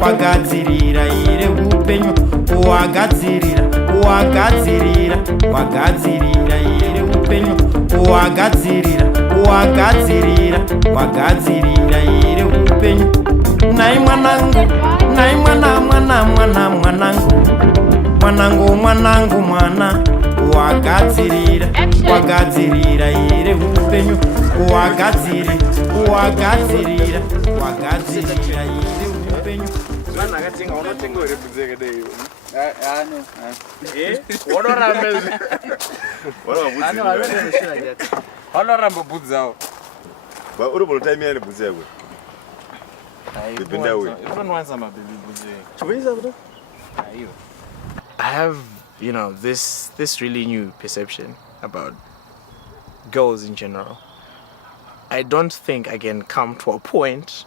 wagadzirira ire upenyu wagadzirira ire upenyu wagadzirira ire upenyu. Nai mwanangu mwana wagadzirira ire upenyu wagadzirira ire upenyu. Mana akatenga unotenga uri kudzeka dei. No. What are amazing? What are amazing? How are ambobudzawo? Ba uri bolo time yale budze yakwe. I have, this really new perception about girls in general. I don't think I can come to a point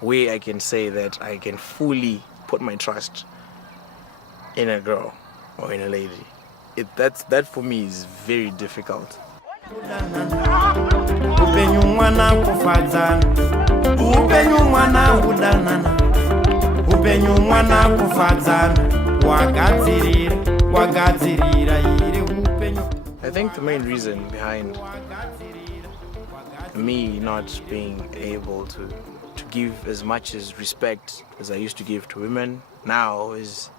where I can say that I can fully put my trust in a girl or in a lady. That for me is very difficult. Upenyu mwana kufadzana, upenyu mwana udanana, upenyu mwana kufadzana, wagadzirira ire upenyu. I think the main reason behind me not being able to give as much as respect as I used to give to women now is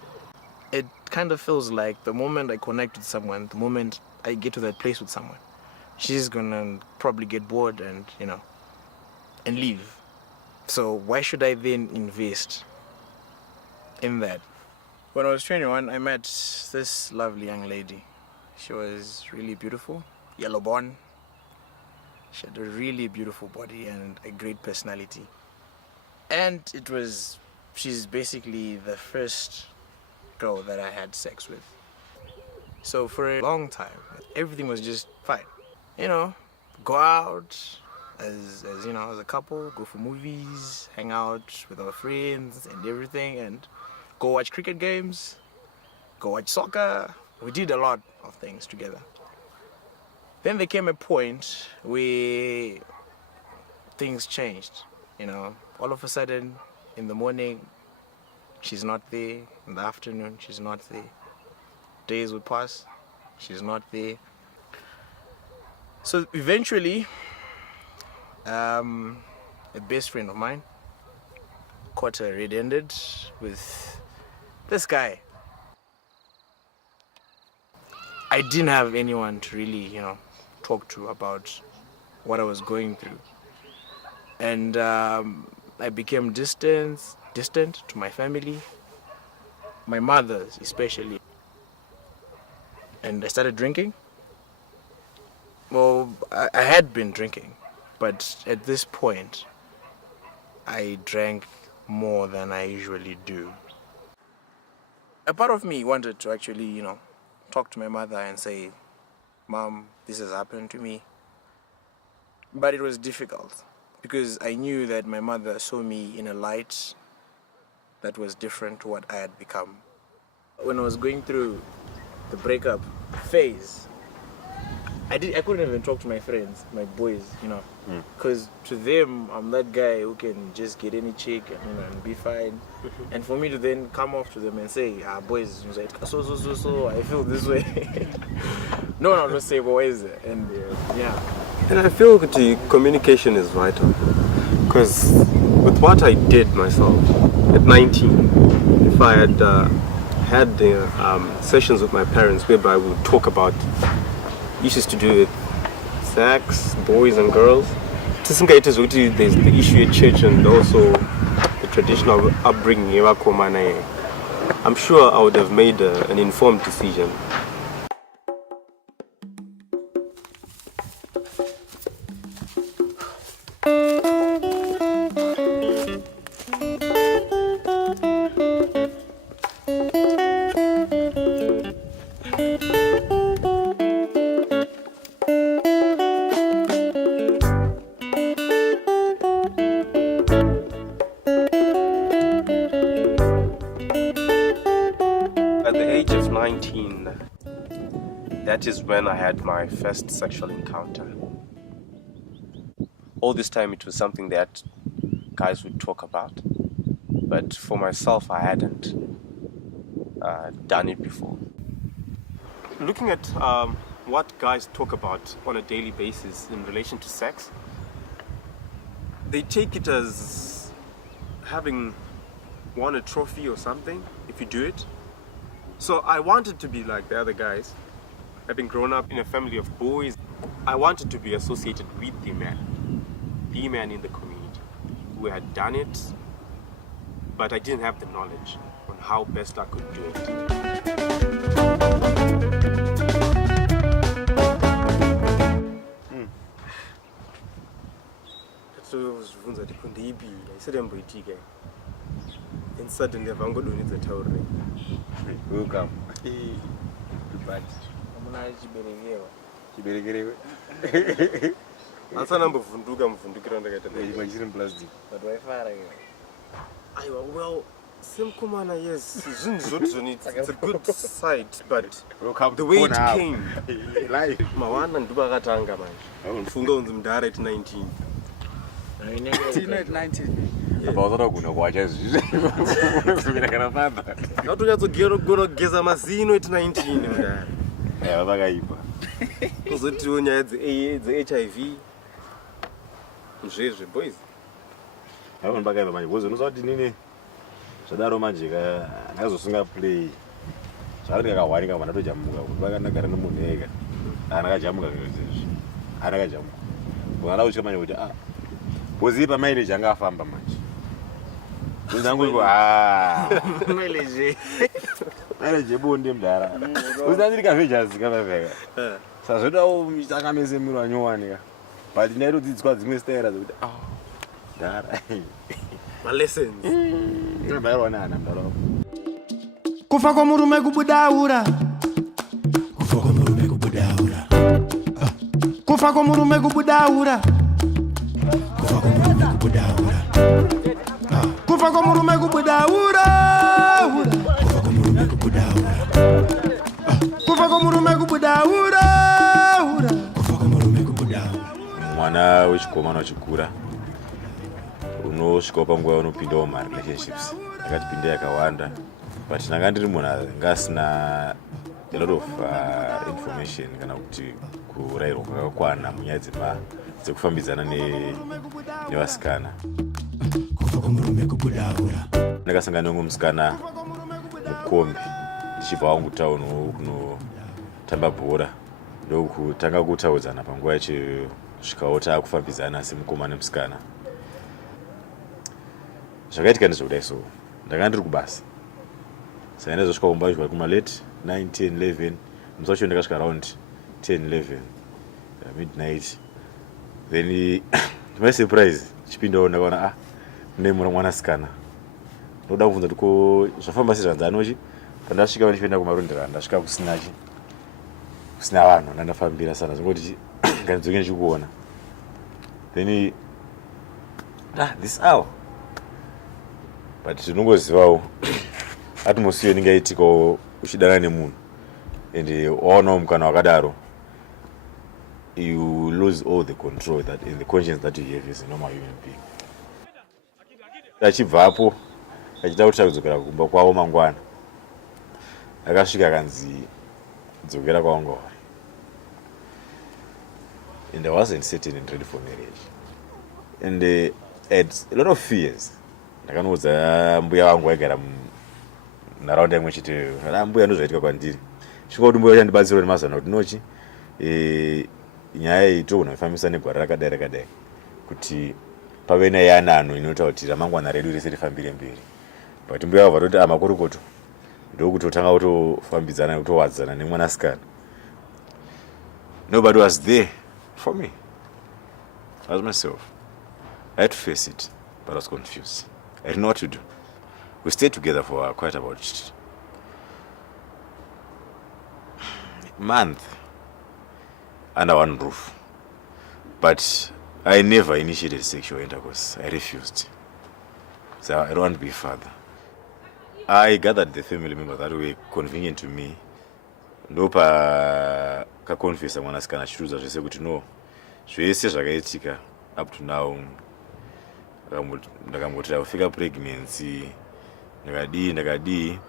it kind of feels like the moment I connect with someone, the moment I get to that place with someone, she's gonna probably get bored and and leave. So why should I then invest in that? When I was 21, I met this lovely young lady. She was really beautiful, yellow blonde. She had a really beautiful body and a great personality. And she's basically the first girl that I had sex with. So for a long time, everything was just fine. Go out as a couple, go for movies, hang out with our friends and everything, and go watch cricket games, go watch soccer. We did a lot of things together. Then there came a point where things changed. All of a sudden, in the morning, she's not there. In the afternoon, she's not there. Days would pass, she's not there. So eventually, a best friend of mine caught her red-handed with this guy. I didn't have anyone to really, talk to about what I was going through. And I became distant to my family, my mother especially. And I started drinking. Well, I had been drinking, but at this point, I drank more than I usually do. A part of me wanted to actually, talk to my mother and say, Mom, this has happened to me. But it was difficult because I knew that my mother saw me in a light that was different to what I had become. When I was going through the breakup phase, I couldn't even talk to my friends, my boys, because to them, I'm that guy who can just get any chick and be fine. And for me to then come off to them and say, boys, so, I feel this way. No one will just say, well, what is it? And And I feel that the communication is vital. Because with what I did myself at 19, if I had had the sessions with my parents whereby we would talk about issues to do with sex, boys and girls, there's the issue at church and also the traditional upbringing. I'm sure I would have made an informed decision. At the age of 19, that is when I had my first sexual encounter. All this time it was something that guys would talk about, but for myself, I hadn't done it before. Looking at what guys talk about on a daily basis in relation to sex, they take it as having won a trophy or something if you do it. So I wanted to be like the other guys. Having grown up in a family of boys, I wanted to be associated with the man in the community who had done it, but I didn't have the knowledge on how best I could do it. And suddenly I'm going to do the tower. Welcome. That's a number of Funduka on the plastic. But why far well, same commander, yes. It's a good sight, but the way it came. Mawan and Dubagatanga, man. Fungo on them direct 19. 19. About to watch us. Not to have to go to Gezamazino at 19. Because it's when you had the HIV. Boys. I don't back my was not in any. So that romantic has a singer play. So I think I'm winding up another Jamuga, but I'm not going to Munega. And I Jamuga. And I Jam. Well, I was coming with was it a marriage and a farm match? Melege. Marriage, boon him there. Was that the café? So I know Mr. Kamizim and you one. But the Nero did squad Mr. My lessons. Kufa kwa murume kubudaura. Kufa kwa murume kubudaura. Kufa kwa murume kubudaura. Kufa kwa murume kubudaura. Kufa kwa murume kubudaura. Kufa kwa murume kubudaura. Kufa kwa murume kubudaura. Kufa kwa murume kubudaura. Mwana wechikoma nochikura unosvika panguva unopinda mumarelationships akatipinda yakawanda but ndanga ndiri munhu angasina a lot of information kana kuti kurayirwa kwakakwana munyaya dzekufambidzana nevasikana. Ndakasangana nemumwe musikana mukombi ndichibva wangu town kunotamba bhora ndokutanga kutaudzana panguva yachosvikawo taakufambidzana semukoma nemusikana. Zvakaitika ndezvekudai so ndanga ndiri kubasa saka ndazosvika kumba zvikuva kumalate 9 10 11 musi wacho ndakasvika around 10 11 midnight then my surprise chipindawo ndakaona mune mwanasikana ndoda kubvunza kuti ko zvafamba sei zvanzi anochi pandasvika ndichienda kumarondera ndasvika kusina vanhu ndandafambira sana zvingoti nganidzoke ndichikuona then this hour but tinongozivawo atmosphere inenge yaitikawo uchidana nemunhu and waonawo mukana wakadaro you lose all the control that in the conscience that you have as a normal human being. Achibvapo achida kuti kudzokera kumba kwawo mangwana akasvika akanzi dzokera kwaunga uri and I wasn't certain and ready for marriage and I had a lot of fears. Ndakanoudza mbuya wangu waigara munharaunda imwe chete mbuya ndozvaitika kwandiri chingoti mbuya uchandibatsira nemazana kuti nochi nyaya iyi togona kufambisa negwara rakadai kuti pave neyanano inoita kuti ramangwana redu rese rifambire mberi but mbuya wabva toti makurukoto ndokuti otanga kutofambidzana kutowadzana nemwanasikana. Nobody was there for me. I was myself. I had to face it, but I was confused. I didn't know what to do. We stayed together for quite about a month under one roof. But I never initiated sexual intercourse. I refused. So I don't want to be a father. I gathered the family members that were convenient to me. Ndopa kakonfesa mwanasikana chiruza zvese kuti no zvese zvakaitika up to now ndakangoti ndakafika pregnancy ndakadi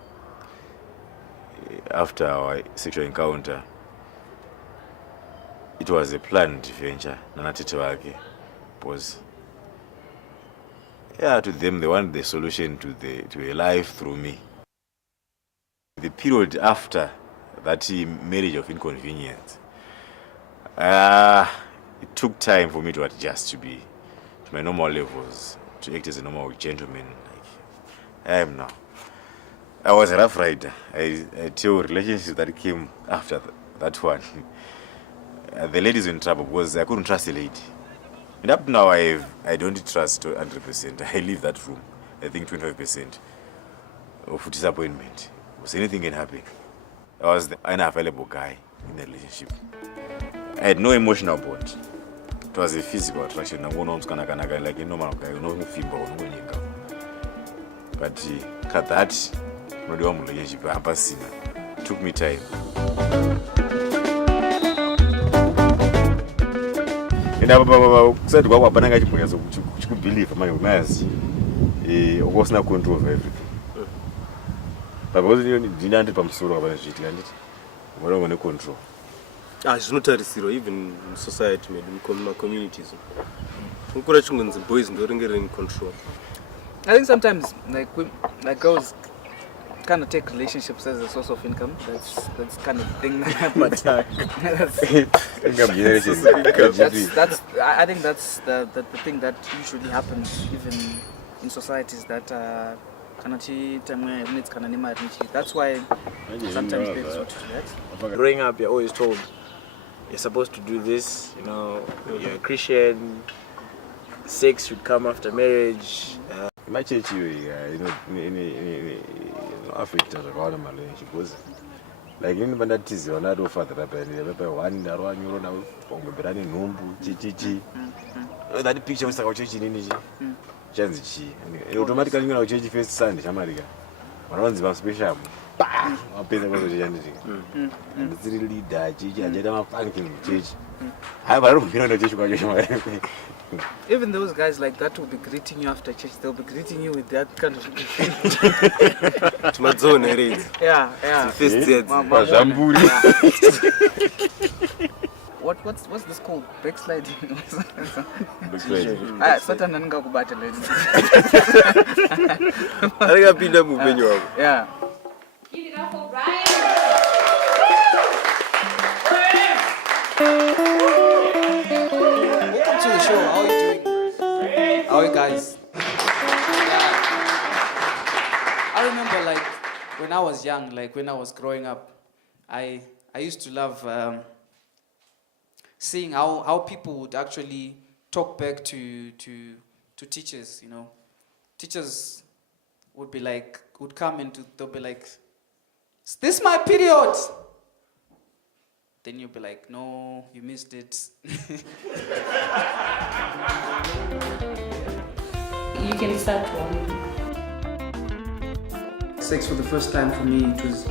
after our sexual encounter. It was a planned venture nanatete wake, because to them they want the solution to a life through me. The period after that marriage of inconvenience, it took time for me to adjust to my normal levels, to act as a normal gentleman like I am now. I was a rough rider. I tell relationships that came after that one. The ladies were in trouble because I couldn't trust a lady. And up to now, I don't trust 100%. I leave that room, I think 25% of disappointment. Because anything can happen. I was the unavailable guy in the relationship. I had no emotional bond. It was a physical attraction. Like a normal guy, but cut that, relationship, it took me time. And I said, "What happened? I could believe my mass. Was not control of everything. But wasn't didn't pump solo about it. What I want to control. It's not a zero, even in society, maybe in my communities. Boys don't get in control. I think sometimes, like girls, kind of take relationships as a source of income. That's kind of thing that happens. I think that's the thing that usually happens even in societies that that's why sometimes they resort to that. Growing up, you're always told you're supposed to do this. You're a Christian. Sex should come after marriage. My church, Africa, because like in that is your not father, one that picture was our church in automatically you church first Sunday, America. One of the special. I'll pay the and it's really that church, and I'm thanking church. I don't know church. Even those guys like that will be greeting you after church. They'll be greeting you with that kind of yeah. What's this called? Backsliding. Satan and Gakubattle. Yeah. Give it up for Brian. Welcome to the show. How are you doing? How are you guys? I remember like when I was young, like when I was growing up, I used to love seeing how people would actually talk back to teachers. Teachers would come and they'll be like, "Is this my period?" Then you'll be like, "No, you missed it." You can start one. Sex for the first time for me, it was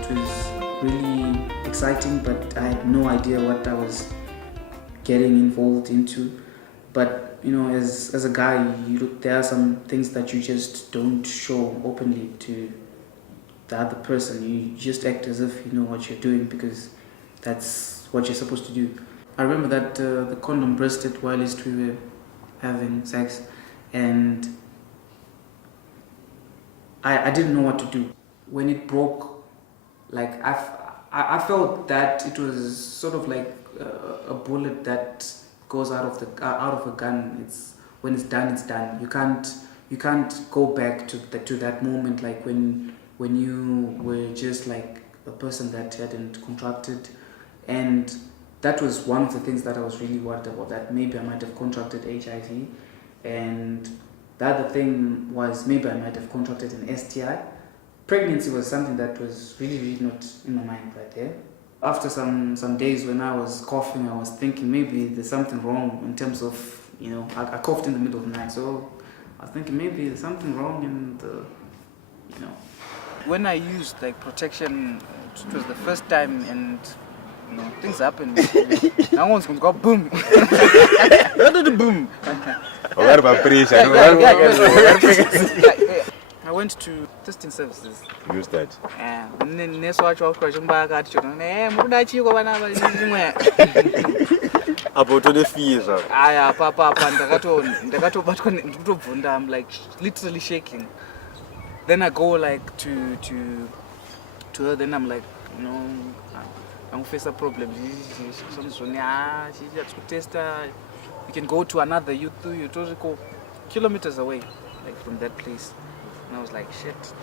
really exciting, but I had no idea what I was getting involved into. But as a guy, there are some things that you just don't show openly to the other person. You just act as if you know what you're doing because that's what you're supposed to do. I remember that the condom bursted whilst we were having sex, and I didn't know what to do. When it broke, like I felt that it was sort of like a bullet that goes out of a gun. When it's done, it's done. You can't go back to that moment, like when you were just like a person that hadn't contracted. And that was one of the things that I was really worried about, that maybe I might have contracted HIV. And the other thing was maybe I might have contracted an STI. Pregnancy was something that was really, really not in my mind right there. After some days when I was coughing, I was thinking maybe there's something wrong in terms of, I coughed in the middle of the night. So I was thinking maybe there's something wrong in the, When I used like protection, it was the first time, and things happened. Now one's gonna go boom. What did the boom? I went to testing services. Use that. Neso wacho wakachimba akati chona mukuda chiko vana vachimwe. Apo to the fees. Aya papa ndakatobatwa ndikutobvunda. I'm like literally shaking. Then I go like to her, then I'm like, you know, I'm face a problem. You can go to another youth kilometers away, like from that place. And I was like, shit,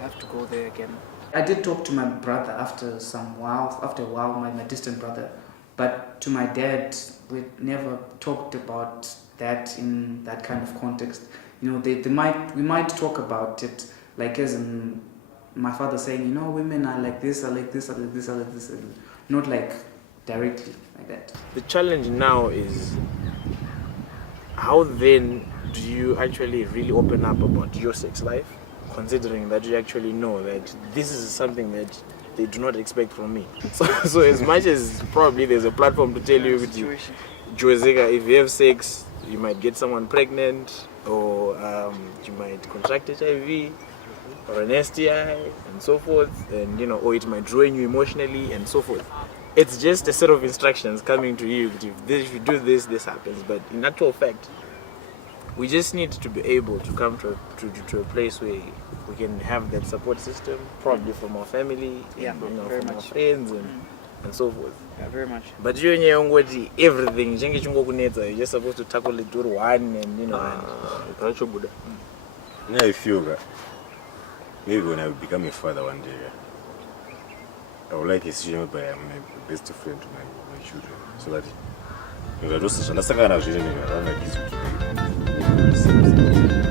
I have to go there again. I did talk to my brother after a while, my distant brother. But to my dad, we never talked about that in that kind of context. You know, we might talk about it, like as in my father saying, you know, women are like this, are like this, are like this, are like this, not like directly like that. The challenge now is how then do you actually really open up about your sex life, considering that you actually know that this is something that they do not expect from me. So as much as probably there's a platform to tell you, if you have sex, you might get someone pregnant, or you might contract HIV, or an STI, and so forth, and you know, or it might drain you emotionally, and so forth. It's just a set of instructions coming to you. If you do this, this happens. But in actual fact, we just need to be able to come to a place where we can have that support system, probably from our family, from our friends, and so forth. Yeah, very much. But you know, everything, you're just supposed to tackle it with one, and you know. Yeah, I feel that maybe when I become a father one day, I would like a situation by my best friend to my children, so that if I don't understand, I don't like this.